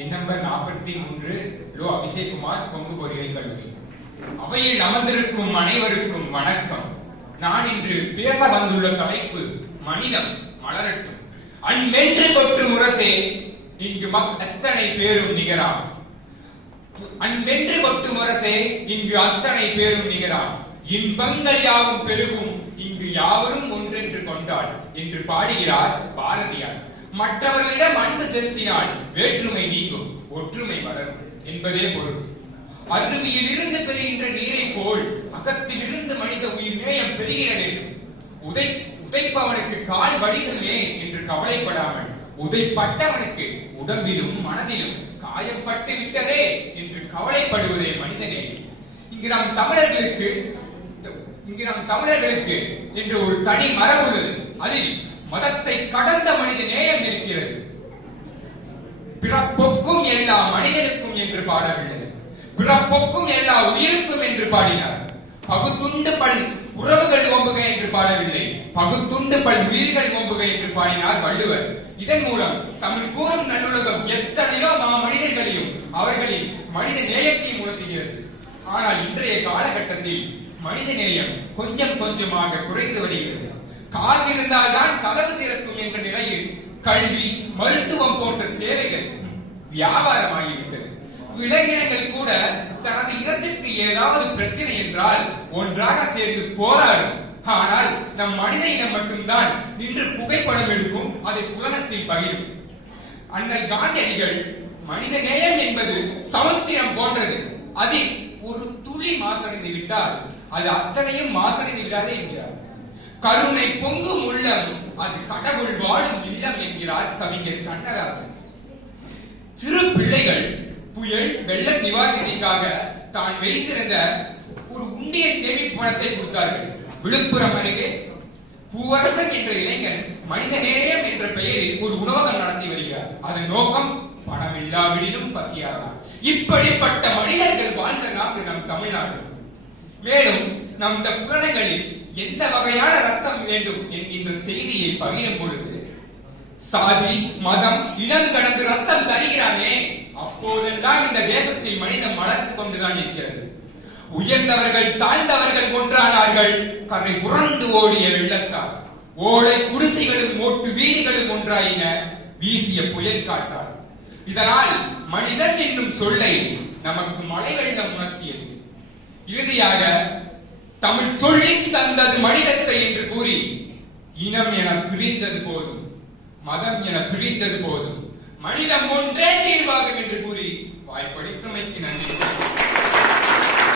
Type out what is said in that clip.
என் number 43 low அபிஷேக்குமார் Kongu பொறியியல் கல்லூரி. அவையில் அமர்ந்திருக்கும் அனைவருக்கும் வணக்கம். நான் இன்று பேச வந்துள்ள தலைப்பு மனிதம் மலரட்டும். அன்பென்று கொற்று முரசே இங்கு அத்தனை பேரும் நிகராம். அன்பென்று கொட்டு முரசே இங்கு அத்தனை பேரும் நிகராம். இன்பங்கள் யாவும் பெருகும் இங்கு யாவரும் ஒன்றென்று கொண்டாள் என்று பாடுகிறார் பாரதியார். மற்றவர்களிடம் அன்பு செலுத்தினால் வேற்றுமை நீங்கும், ஒற்றுமை வளரும் என்பதே பொருள். அருவியில் இருந்து பெறுகின்ற நீரை போல் அகத்தில் இருந்து மனித உயிர் நேயம் பெறுகிற வேண்டும். உதைப்பவனுக்கு கால் வலிக்குமே என்று கவலைப்படாமல் உதைப்பட்டவனுக்கு உடம்பிலும் மனதிலும் காயப்பட்டு விட்டதே என்று கவலைப்படுவதே மனித நேயம். இங்கு நம் தமிழர்களுக்கு என்று ஒரு தனி மரம் உள்ளது. அதில் மதத்தை கடந்த மனித நேயம் இருக்கிறது. பிறப்புக்கும் எல்லா மனிதனுக்கும் என்று பாடவில்லை, பிறப்புக்கும் எல்லா உயிருக்கும் என்று பாடினார். பகுத்துண்டு பல் உறவுகள் ஓம்புக என்று பாடவில்லை, பகுத்துண்டு பல் உயிர்கள் ஓம்புக என்று பாடினார் வள்ளுவர். இதன் மூலம் தமிழ் கூறும் நல்லுலகம் எத்தனையோ மனிதர்களையும் அவர்களின் மனித நேயத்தையும் உணர்த்துகிறது. ஆனால் இன்றைய காலகட்டத்தில் மனித நேயம் கொஞ்சம் கொஞ்சமாக குறைந்து வருகிறது. காசு இருந்தால்தான் கதவு திறக்கும் என்ற நிலையில் கல்வி, மருத்துவம் போன்ற சேவைகள் வியாபாரமாகிவிட்டது. விலங்கினங்கள் கூட தனது இனத்திற்கு ஏதாவது பிரச்சனை என்றால் ஒன்றாக சேர்ந்து போராடும். ஆனால் நம் மனித இனம் மட்டும்தான் நின்று புகைப்படம் எடுக்கும், அதை புலனத்தில் பகிரும். அண்ணல் காந்தியடிகள் மனித நேயம் என்பது சமுத்திரம் போன்றது, அதில் ஒரு துளி மாசடைந்து விட்டால் அது அத்தனையும் மாசடைந்து விடாதே என்கிறார். கருணை பொங்கும் உள்ளம் அது கடவுள் வாழும் இல்லம் என்கிறார் கவிஞர் கண்ணதாசன். சிறு பிள்ளைகள் புயல் வெள்ள நிவாரணத்திற்காக தான் வைத்திருந்த ஒரு உண்டிய சேமிப்பு பணத்தை கொடுத்தார்கள். விழுப்புரம் அருகே பூவரசன் என்ற இளைஞன் மனித நேயம் என்ற பெயரில் ஒரு உணவகம் நடத்தி வருகிறார். அதன் நோக்கம் பணம் இல்லாவிடினும் பசியாரலாம். இப்படிப்பட்ட மனிதர்கள் வாழ்ந்த நாடு நம் தமிழ்நாடு. மேலும் நம் புலனங்களில் எந்த வகையான ரத்தம் வேண்டும் என்கின்ற செய்தியை பகிரும் பொழுது சாதி, மதம், இனம் கடந்து ரத்தம் தருகிறானே, அப்போதெல்லாம் இந்த தேசத்தில் மனிதன் வளர்ந்து கொண்டுதான் இருக்கிறது. உயர்ந்தவர்கள் தாழ்ந்தவர்கள் ஒன்றானார்கள் கரை புரண்டு ஓடிய வெள்ளத்தால். ஓலை குடிசைகளும் ஓட்டு வீதிகளும் ஒன்றாயின வீசிய புயல் காட்டால். இதனால் மனிதன் என்னும் சொல்லை நமக்கு மழை வெள்ளம் உணர்த்தியது. இறுதியாக தமிழ் சொல்லி தந்தது மனிதத்தை என்று கூறி இனம் என பிரிந்தது போதும், மதம் என பிரிந்தது போதும், மனிதம் ஒன்றே தீர்வாகும் என்று கூறி வாய்ப்பளித்தமைக்கு நன்றி.